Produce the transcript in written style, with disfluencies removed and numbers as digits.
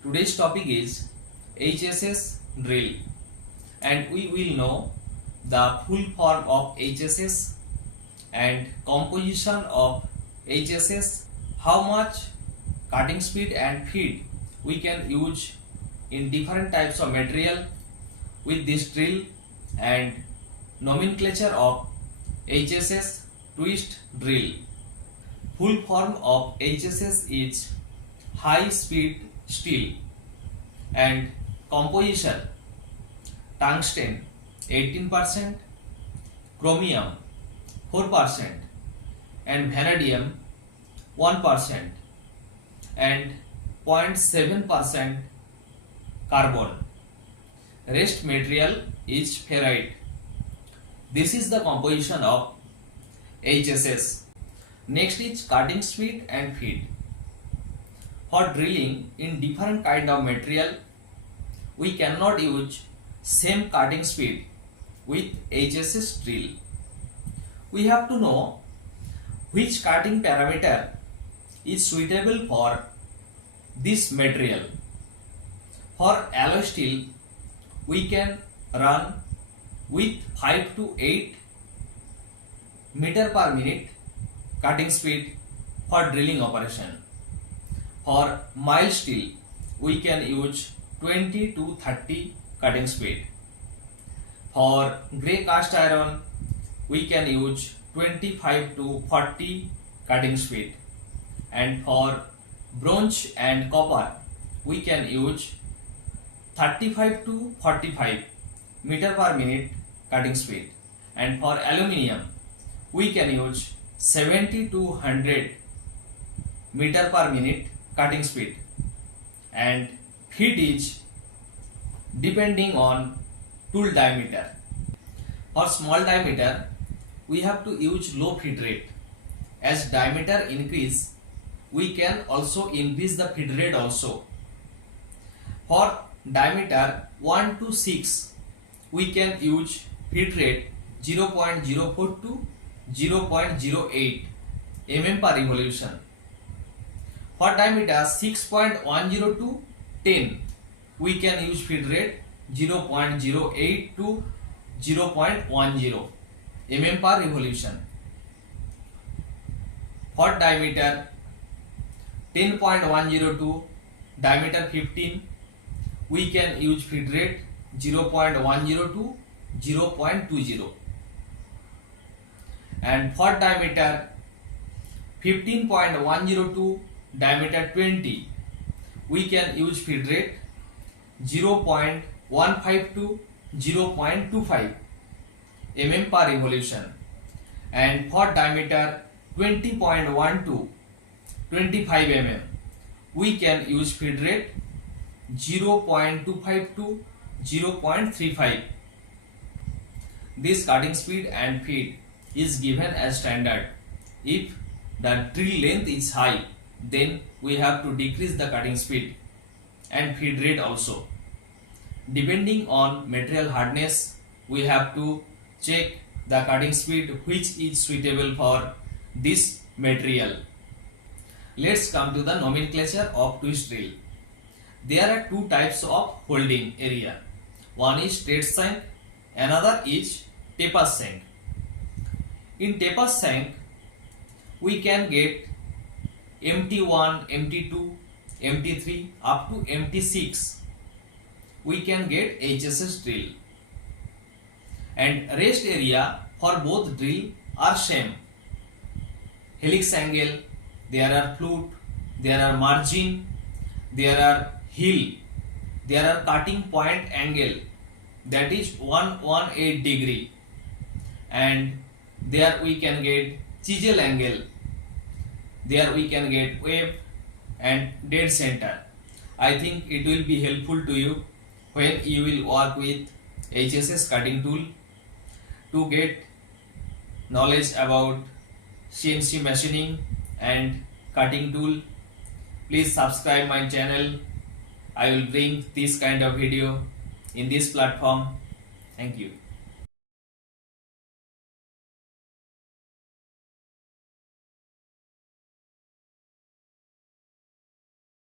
Today's topic is HSS Drill, and we will know the full form of HSS and composition of HSS, how much cutting speed and feed we can use in different types of material with this drill, and nomenclature of HSS twist drill. Full form of HSS is high speed steel, and composition: tungsten 18%, chromium 4%, and vanadium 1%, and 0.7% carbon. Rest material is ferrite. This is the composition of HSS. Next is cutting speed and feed. For drilling in different kind of material, we cannot use same cutting speed with HSS drill. We have to know which cutting parameter is suitable for this material. For alloy steel, we can run with 5 to 8 meter per minute cutting speed for drilling operation. For mild steel, we can use 20 to 30 cutting speed. For grey cast iron, we can use 25 to 40 cutting speed. And for bronze and copper, we can use 35 to 45 meter per minute cutting speed. And for aluminium, we can use 70 to 100 meter per minute cutting speed. And feed is depending on tool diameter. For small diameter, we have to use low feed rate. As diameter increase, we can also increase the feed rate also. For diameter 1 to 6, we can use feed rate 0.04 to 0.08 mm per revolution. For diameter 6.10 to 10, we can use feed rate 0.08 to 0.10 mm per revolution. For diameter 10.10 to diameter 15, we can use feed rate 0.10 to 0.20. And for diameter 15.10 to diameter 20, we can use feed rate 0.15 to 0.25 mm per revolution. And for diameter 20.1 to 25 mm, we can use feed rate 0.25 to 0.35. This cutting speed and feed is given as standard. If the drill length is high, then we have to decrease the cutting speed and feed rate also. Depending on material hardness, we have to check the cutting speed which is suitable for this material. Let's come to the nomenclature of twist drill. There are two types of holding area. One is straight shank, another is taper shank. In taper shank, we can get MT1, MT2, MT3 up to MT6. We can get HSS drill. And rest area for both drill are same. Helix angle, there are flute, there are margin, there are heel, there are cutting point angle, that is 118 degree, and there we can get chisel angle, there we can get wave and dead center. I think it will be helpful to you when you will work with HSS cutting tool. To get knowledge about CNC machining and cutting tool, please subscribe my channel. I will bring this kind of video in this platform. Thank you.